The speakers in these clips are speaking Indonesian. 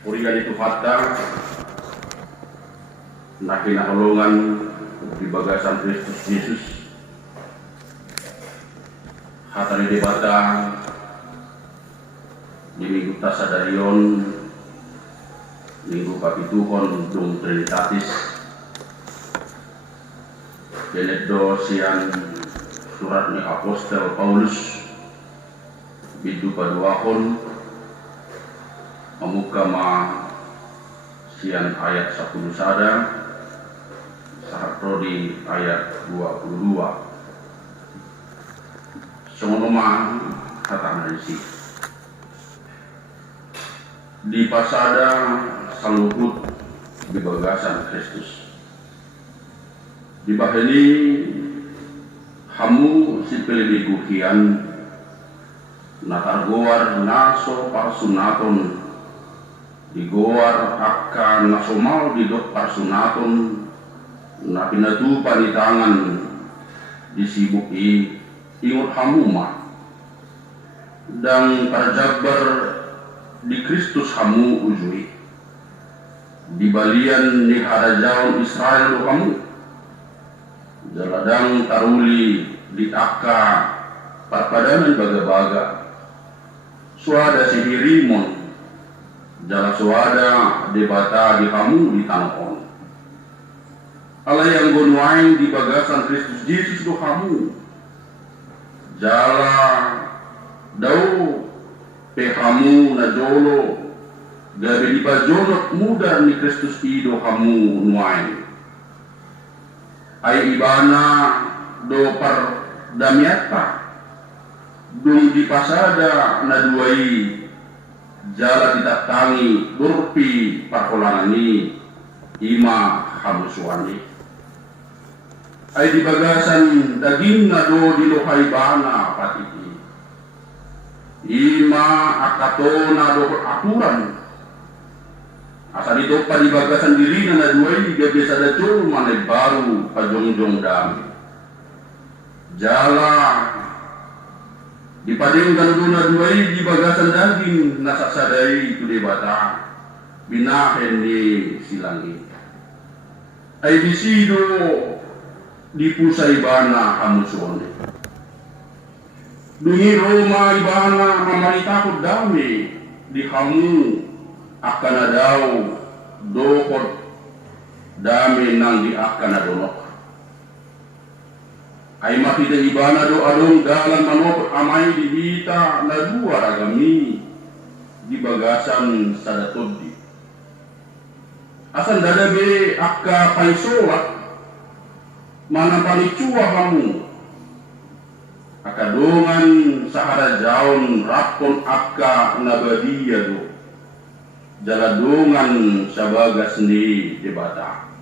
Purihan itu hatta na kinahulungan di bagasan Kristus Yesus hatari debata di minggu tasadarion minggu kapituhon dung Trinitatis Genedo sian surat ni Apostel Paulus bidu paduakon memukama sian ayat 10 sada sahatro di ayat 22 sonoma kata isi di pasada saluhut di bagasan Kristus di bahini hamu si pelibigukian natargoar naso parsunaton digoar akan nasomal di dok parsunaton na pinatupa di tangan disibuki ingot hamuma dan parjabar di Kristus hamu ujui di balian ni harajaon Israel do kamu jaladang taruli di akka parpadanan baga-baga suada si hirimon jala suada debata di kamu di tanokon ala yang gonuain di bagasan Kristus Yesus do kamu jala dau pe kamu na jolo gabe di bajonot muda ni Kristus ido kamu nuain ay ibana do par damiata dung di pasada na duai jala ditatangi durpi parkolangani ima hamusuani ay di bagasan daging na do di lohay bana patiti ima akatona do aturan asa dito pa di bagasan diri na duai gabi sa datul manay baru pajongjong dami jala dipadingkan duna duai di bagasan daging nasasadai itu debata binahen ni silangi ay disido di pusay bana hamusone dungi Roma ibana mamaritakot dami di kamu akan daw dokot dami nang di akan donok ay makita ibana do adong dalan manok amay dihita na dua ragami di bagasan sadatod asan dadabe akka paisoat mana panicua kamu akadongan sahara jaon rapon akka nabadia do jaladongan sabagas ni debata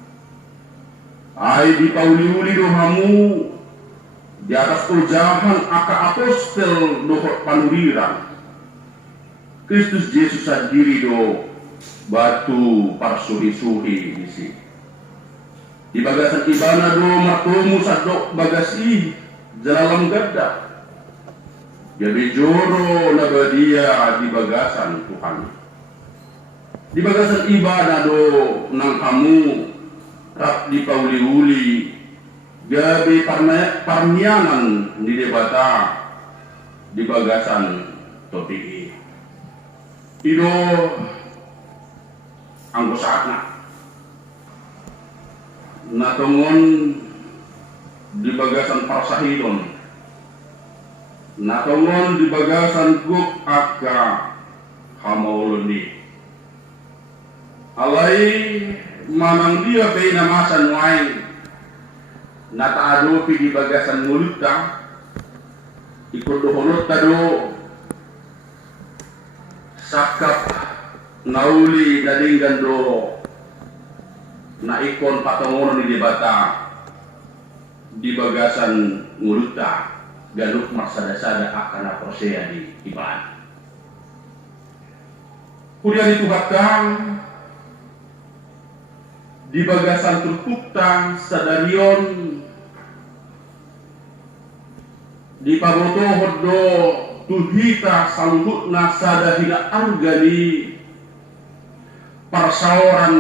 ay di pauliuli do hamu di atas ujahan aka apostel dohot panuliran Kristus Yesus sendiri do batu parsuhi-suhi isi di bagasan ibana do matumu sadok bagasi jalalam gadda jadi joro nabadia di bagasan Tuhan di bagasan ibana do nang kamu rap di pauli-uli gabi parmianan di debata di bagasan topiki ido anggosatna natongon di bagasan parsahidon natongon di bagasan guk akka hamauluni alai manang dia bina masan wain nataado pi di bagasan mulut ka ikut doholot tado sakap nauli dadinggan do na ikon patongono ni debata di bagasan nguluta ganuk maksada-sada akan prosea di ibadah kemudian itu hakang di bagasan terpukta sadarion di pabotohod do tuhita saluhutna sadahina argani Persaoran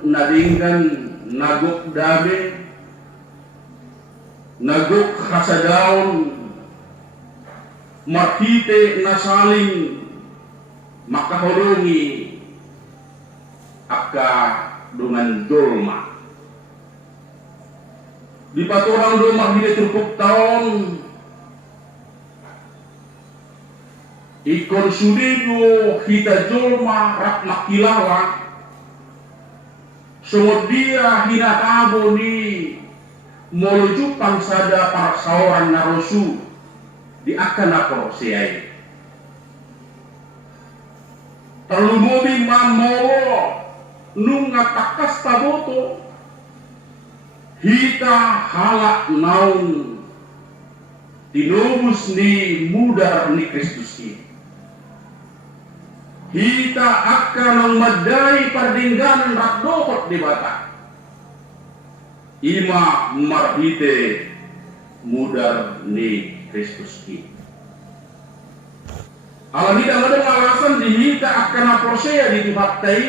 nadinggan nagok dame, nagok hasadaon, makite na saling makahulungi aka dengan dolma. Di paturang dolma hina cukup tahun ikon sudido kita dolma rak makilala sumod dia hinatabo ni molujupang sada parsaoran na rosu di akan ako siyay. Terlumumi mamoro nung ngatakas taboto hita halak naung tinubus ni mudar ni Kristus ini. Hita akan memadai pardingganan rakdokot di bata. Ima marhite mudar ni Kristus ini. Alam tidak ada alasan dihita akan aposea di dibatai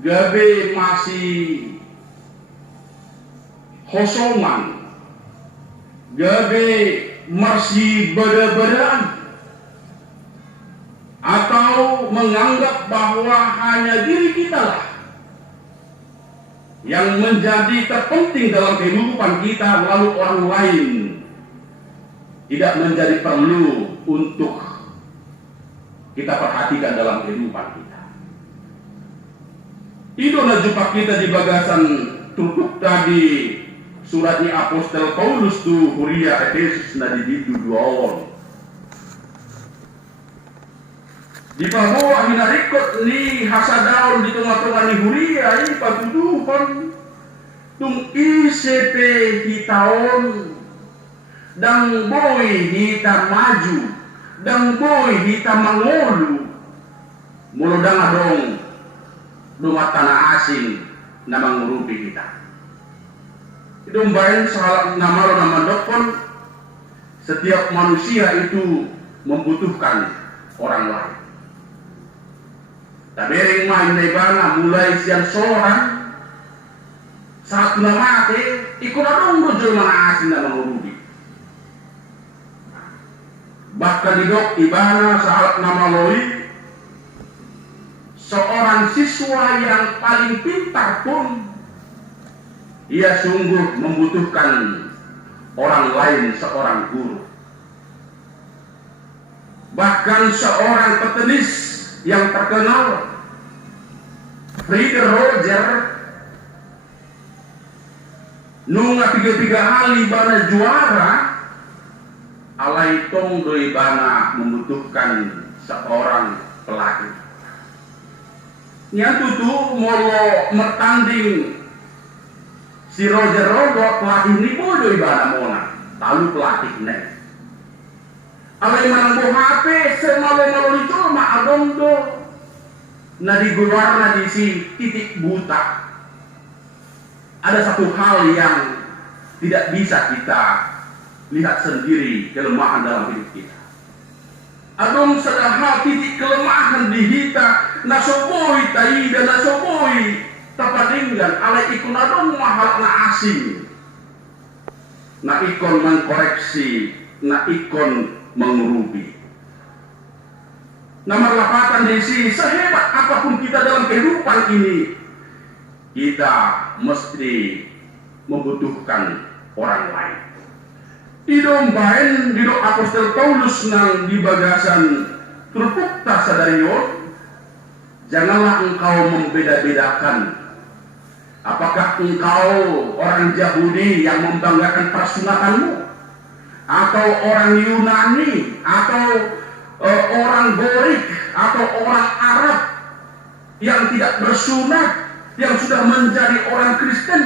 gabe masih kosongan, gabe masih beda-bedaan, atau menganggap bahwa hanya diri kita lah yang menjadi terpenting dalam kehidupan kita, lalu orang lain tidak menjadi perlu untuk kita perhatikan dalam kehidupan kita. Itu na jumpa kita di bagasan tutup tadi suratnya Apostel Paulus tu Huria Efesus na di duduon. Di bawah hinarikot ni hasadaon di tengah-tengah ni Huria ini patuduhan tung ICP hitaon dan boy hita maju dan boy hita mangolu muludang adong dumat tanah asing na mangurupi kita. Itu mbayan salah nama lo nama dokon, setiap manusia itu membutuhkan orang lain. Tabering main nebana mulai siang soran saat na mati ikut adong rujul mana asing na mangurupi. Bahkan di dok ibana saat nama loi seorang siswa yang paling pintar pun ia sungguh membutuhkan orang lain, seorang guru. Bahkan seorang petenis yang terkenal, Frieder Roger, nunga 3 kali bana juara, alai tong doi bana membutuhkan seorang pelatih. Nyatu tu molo mertanding si Roger Rogo pelatih ni bodoh ibana mona lalu pelatih nek alai manambo HP semalo-malo ni cuma adong do na digularna di si titik buta. Ada satu hal yang tidak bisa kita lihat sendiri kelemahan dalam hidup kita. Adong sadahal titik kelemahan di hita nasoboi taida nasoboi tapadinggan alai ikon adong mahal na asing na ikon mengkoreksi na ikon mengurubi. Nomor 8 di sini, sehebat apapun kita dalam kehidupan ini, kita mesti membutuhkan orang lain. Idombain di Apostel Paulus nang di bagasan terpukta sadarion, janganlah engkau membeda-bedakan. Apakah engkau orang Yahudi yang membanggakan persunatanmu, atau orang Yunani, atau orang Gorik, atau orang Arab yang tidak bersunat, yang sudah menjadi orang Kristen?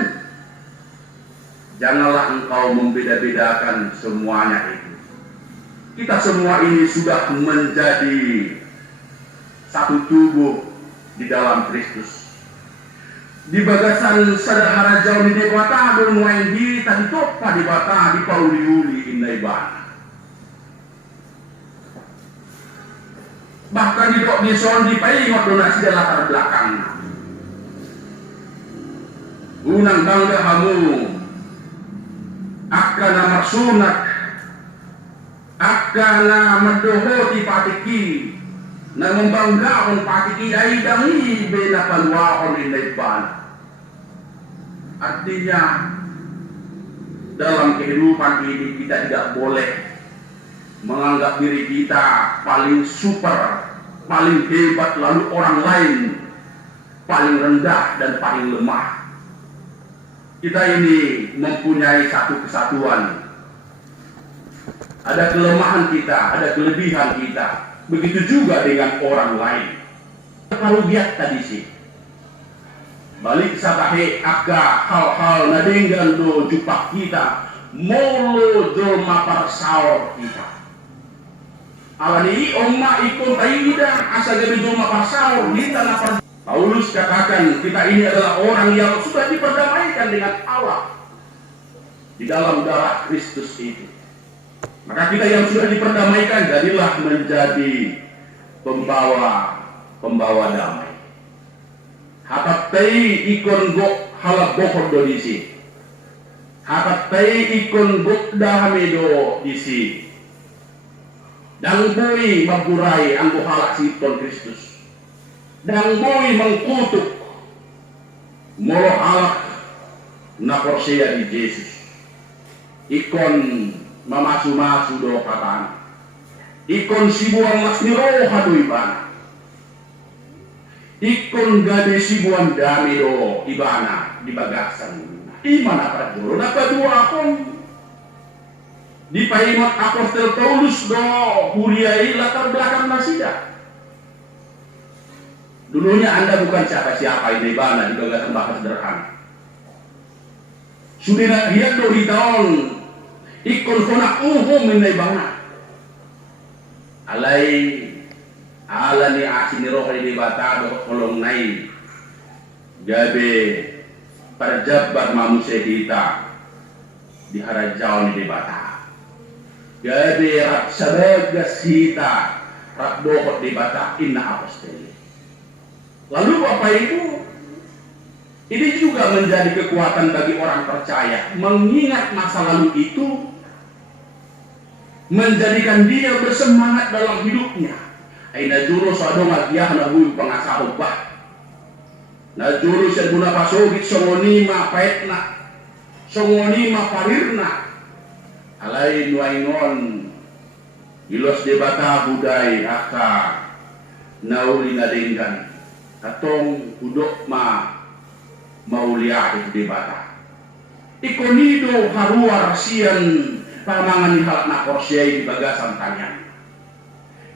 Janganlah engkau membeda-bedakan semuanya itu. Kita semua ini sudah menjadi satu tubuh di dalam Kristus. Di bagasan sadahara jauh di dewata bermuain di tadi topa di bata di pauliuli inaiban. Bahkan di dok di son di paingot donasi di latar belakang. unang bangga hamu akana marsunak akana mendohoti patiki na membanggaon patiki ay dangi bela palwaon inaiban. Artinya dalam kehidupan ini kita tidak boleh menganggap diri kita paling super, paling hebat, lalu orang lain paling rendah dan paling lemah. Kita ini mempunyai satu kesatuan. Ada kelemahan kita, ada kelebihan kita. Begitu juga dengan orang lain. Kalau lihat tadi sih, balik sabahe aga hal-hal nadenggan do jupak kita, molo dolma parsaor kita. Alani omma ikon taida asa gabi dolma parsaor kita napar. Paulus katakan kita ini adalah orang yang sudah diperdamaikan dengan Allah di dalam darah Kristus itu. Maka kita yang sudah diperdamaikan jadilah menjadi pembawa damai. Hatatay ikon gok halap bokor do disi. Hatatay ikon gok dahame do disi. Dang boy maburay ang buhalak si Tuhan Kristus. Dang boy mengkutuk molo halak na porsiya di Yesus. Ikon mamasu-masu do katan. Ikon sibuan mas niro hadoy bana. Ikon gade sibuan dami do ibana di bagasan. Imana praduro na kadua akon. Di paimat Apostol Paulus do huriai latar belakang nasida. Dulunya Anda bukan siapa-siapa ini bana di bagasan bahasa sederhana. Sudah lihat do di tahun ikon konak minay bana. Alay ala ni asin roh di bata do kolong nai. Gabe perjabat manusia kita di harajau ni bata. Gabe rak sabagas kita rak dohot di bata inna apostoli. Lalu Bapak Ibu, ini juga menjadi kekuatan bagi orang percaya mengingat masa lalu itu, menjadikan dia bersemangat dalam hidupnya. Aina juru sadong agiah nahu pengasah ubah. Na juru seguna pasogit songonima paetna, songonima parirna. Alai nuaingon ilos debata budai aka nauli ngadenggan. Atong hudok maulia itu debata. Ikonido haruar sian pamangan ni halak na porsiai di bagasan tanyan.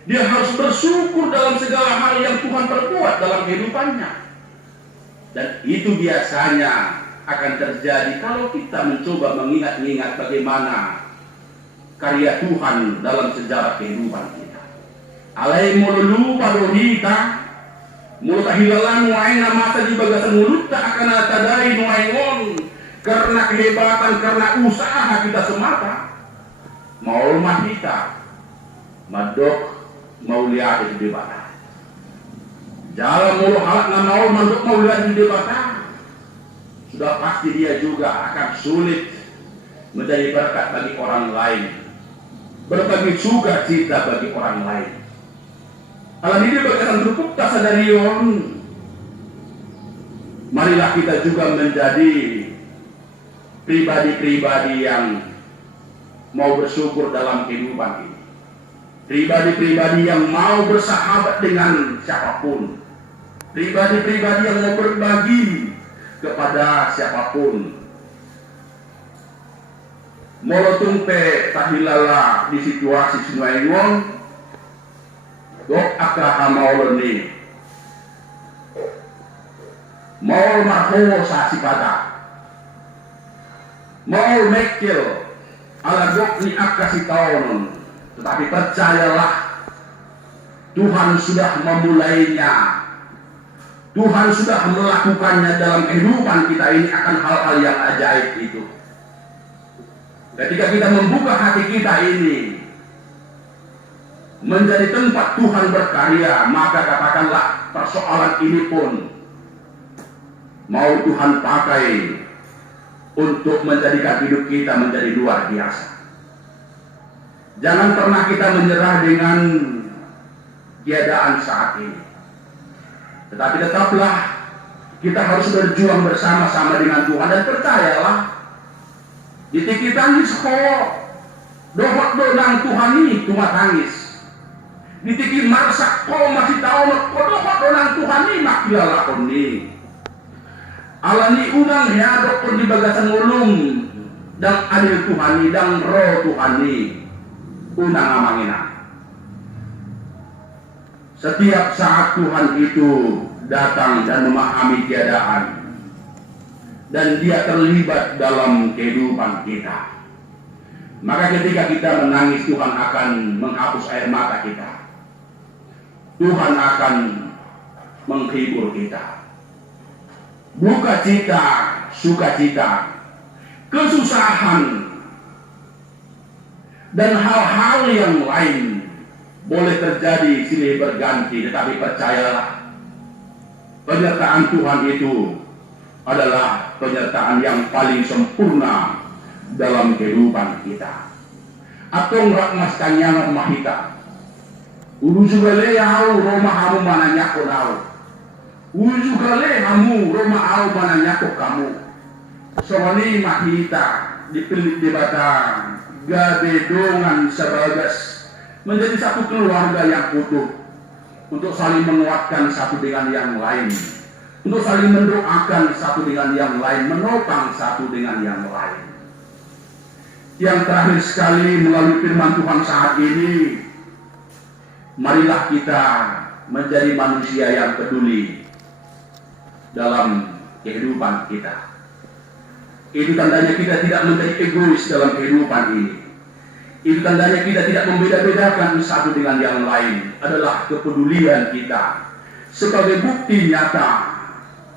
Dia harus bersyukur dalam segala hal yang Tuhan perbuat dalam kehidupannya. Dan itu biasanya akan terjadi kalau kita mencoba mengingat-ingat bagaimana karya Tuhan dalam sejarah kehidupan kita. Alai mululu padohita mulut hilalan nuain mata di bagasan mulut tak akan tadai nuaingon karena kehebatan, karena usaha kita semata. Mau rumah kita madok mau lihat di debata. Jalan mulu halak na mau madok mau lihat di debata. Sudah pasti dia juga akan sulit menjadi berkat bagi orang lain, berbagi sukacita bagi orang lain. Alam ini bagasan cukup tak sadarion. Marilah kita juga menjadi pribadi-pribadi yang mau bersyukur dalam kehidupan ini. Pribadi-pribadi yang mau bersahabat dengan siapapun. Pribadi-pribadi yang mau berbagi kepada siapapun. Molotumpe tahilala di situasi Sumaingon. Dok aka maulon ni maul marho sa sipata maul mekil ala dok ni aka si taonon. Tetapi percayalah, Tuhan sudah memulainya, Tuhan sudah melakukannya dalam kehidupan kita ini akan hal-hal yang ajaib itu. Ketika kita membuka hati kita ini menjadi tempat Tuhan berkarya, maka katakanlah persoalan ini pun mau Tuhan pakai untuk menjadikan hidup kita menjadi luar biasa. Jangan pernah kita menyerah dengan keadaan saat ini. Tetapi tetaplah kita harus berjuang bersama-sama dengan Tuhan, dan percayalah di tiki tangis kok dohot donang Tuhan ini cuma tangis. Di tiki marsak kok masih tahu kok dohot donang Tuhan ini makilah lakon ni. Alani unang ya dokter di bagasan ulung dan adil Tuhan ini dan roh Tuhan ini unang amangina. Setiap saat Tuhan itu datang dan memahami keadaan, dan dia terlibat dalam kehidupan kita. Maka ketika kita menangis, Tuhan akan menghapus air mata kita. Tuhan akan menghibur kita. Buka cita, sukacita, kesusahan, dan hal-hal yang lain boleh terjadi silih berganti, tetapi percayalah penyertaan Tuhan itu adalah penyertaan yang paling sempurna dalam kehidupan kita. Atong rakmas kanyang mahita ulu sugale au roma hamu mananya ko nau ulu sugale hamu roma au mananya ko kamu songoni mahita dipilih di batang gabe dongan sebagas menjadi satu keluarga yang utuh, untuk saling menguatkan satu dengan yang lain, untuk saling mendoakan satu dengan yang lain, menopang satu dengan yang lain. Yang terakhir sekali, melalui firman Tuhan saat ini, marilah kita menjadi manusia yang peduli dalam kehidupan kita. Itu tandanya kita tidak menjadi egois dalam kehidupan ini. Itu tandanya kita tidak membeda-bedakan satu dengan yang lain. Adalah kepedulian kita sebagai bukti nyata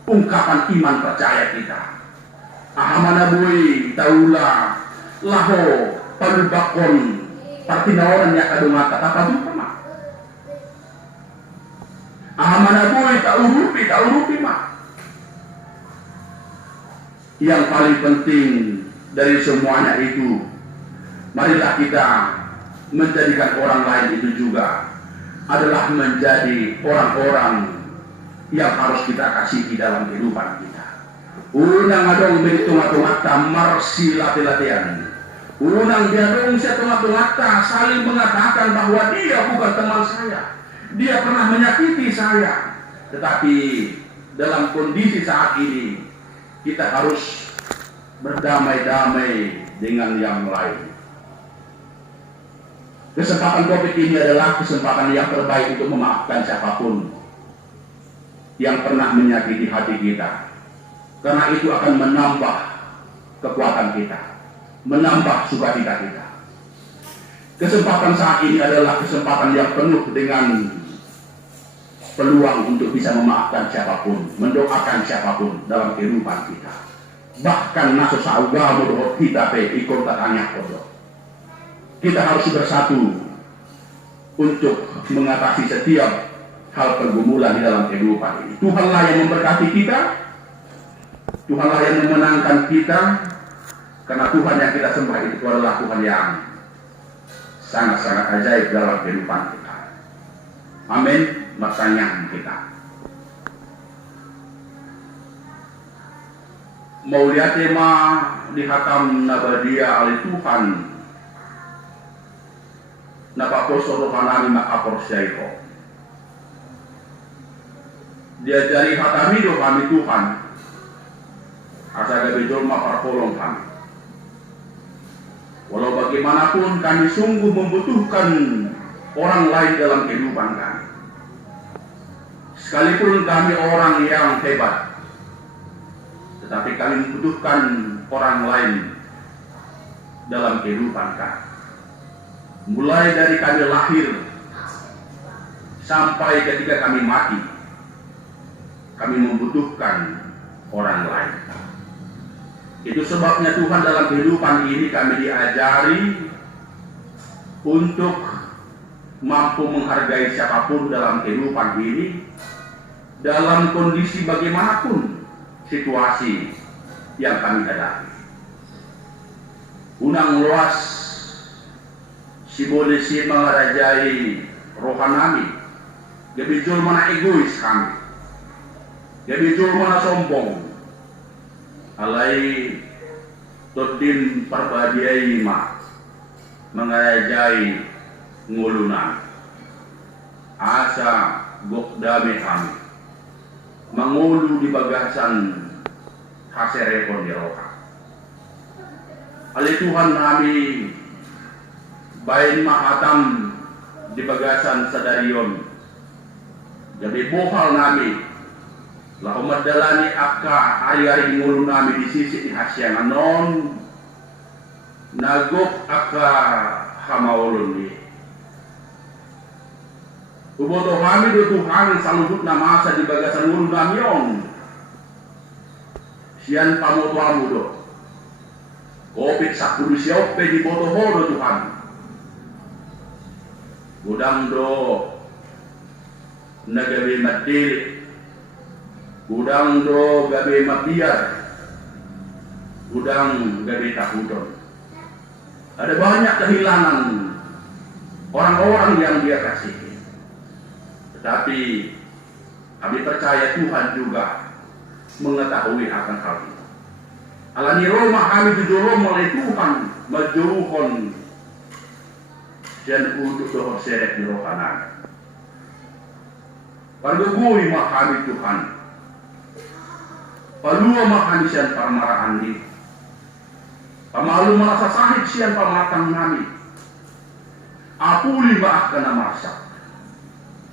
ungkapan iman percaya kita. Ahamana bui taula laho palubakon partinaoran ya kadumata tapadu ma. Ahamana bui taurupi ma. Yang paling penting dari semuanya itu, marilah kita menjadikan orang lain itu juga adalah menjadi orang-orang yang harus kita kasihi dalam kehidupan kita. Unang adong berhitung-hitung marsi lati-latian. Unang diadong saya tengah-tengah saling mengatakan bahwa dia bukan teman saya. Dia pernah menyakiti saya. Tetapi dalam kondisi saat ini, kita harus berdamai-damai dengan yang lain. Kesempatan Covid ini adalah kesempatan yang terbaik untuk memaafkan siapapun yang pernah menyakiti hati kita. Karena itu akan menambah kekuatan kita, menambah sukacita kita. Kesempatan saat ini adalah kesempatan yang penuh dengan peluang untuk bisa memaafkan siapapun, mendoakan siapapun dalam kehidupan kita. Bahkan naso sauga modoh kita ikut katanya kodoh. Kita harus bersatu untuk mengatasi setiap hal pergumulan di dalam kehidupan ini. Tuhanlah yang memberkati kita, Tuhanlah yang memenangkan kita, karena Tuhan yang kita sembah itu adalah Tuhan yang sangat-sangat ajaib dalam kehidupan kita. Amin. Maksanya kita mau lihat tema di hatam nabadia oleh Tuhan napakoso rohanani makapor syaiko. Diajari hatami do kami Tuhan asa gabe jolma parpolong kami. Walau bagaimanapun kami sungguh membutuhkan orang lain dalam kehidupan kami. Sekalipun kami orang yang hebat, tetapi kami membutuhkan orang lain dalam kehidupan kami. Mulai dari kami lahir sampai ketika kami mati, kami membutuhkan orang lain. Itu sebabnya Tuhan dalam kehidupan ini kami diajari untuk mampu menghargai siapapun dalam kehidupan ini, dalam kondisi bagaimanapun situasi yang kami hadapi. Unang luas si boleh si mengarajai rohanami, gabijul mana egois kami, gabijul mana sombong, alai todin perbadiai ma mengarajai ngulunan, asa gokdame kami, mengulu di bagasan haserepon di roha. Alai Tuhan kami bain mahatam di bagasan sadarion, jadi bohal nami lah umat dalani akka hari-hari ngulu nami di sisi di hasyangan non nagok akka hamaulun ni uboto kami do Tuhan salubut na masa di bagasan ngulu nami on sian pamotuamu do kopit sakulu siyope di boto do Tuhan gudang do nagabe madili, gudang do gabe mabiar, gudang gabe takudon. Ada banyak kehilangan orang-orang yang dia kasihi. Tetapi kami percaya Tuhan juga mengetahui akan hal itu. Alani Roma kami didorong oleh Tuhan majuhon dan untuk dohor seret di rohanan. Pagugui makami Tuhan, palua makami siyan pamaraan ni, pamalu merasa sahid siyan pamatang nami, apuli maak ka na masak,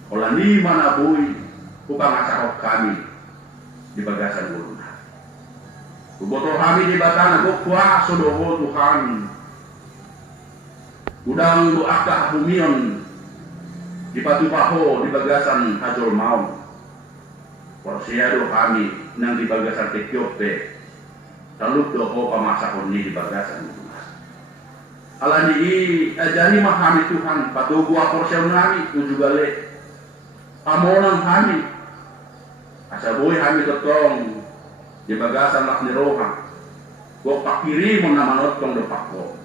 kolani manaboy, upang asakot kami di bagasan ulo na. Uboto kami di batana gokwa sodoho Tuhan, udang doaka bumion di patupaho di bagasan hajol maum porsiado kami nang di bagasan Etiope taluk doho pamasakon ni di bagasan alani ajani mahami Tuhan patugua porsiado nami tujuh gale amonang kami asaboy kami totong di bagasan lakni roha go pakiri mo namanot kong dopako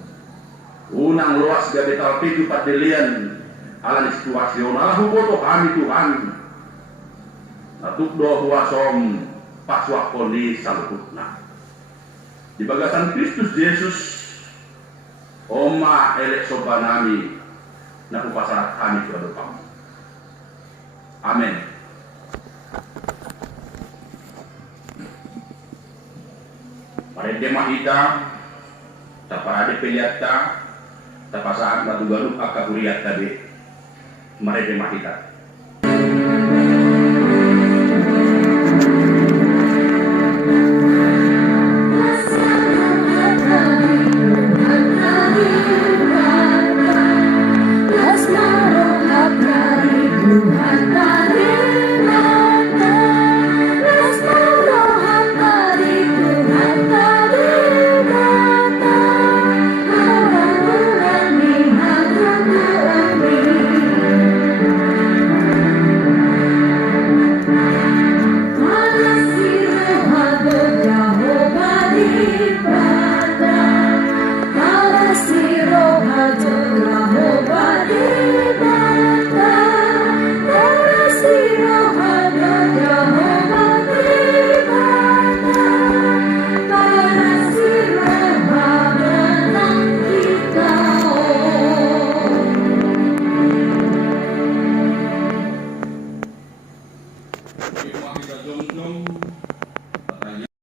unang luas gabi talpitu patilian ala situasional huboto kami Tuhan natuk do huasom paswak koni salutna di bagasan Kristus Yesus oma elek sobanami na kupasarat kami ke depan. Amin. Parente mahita taparade peliata tapasaat matugalu akakuriat tabi mereka mahita.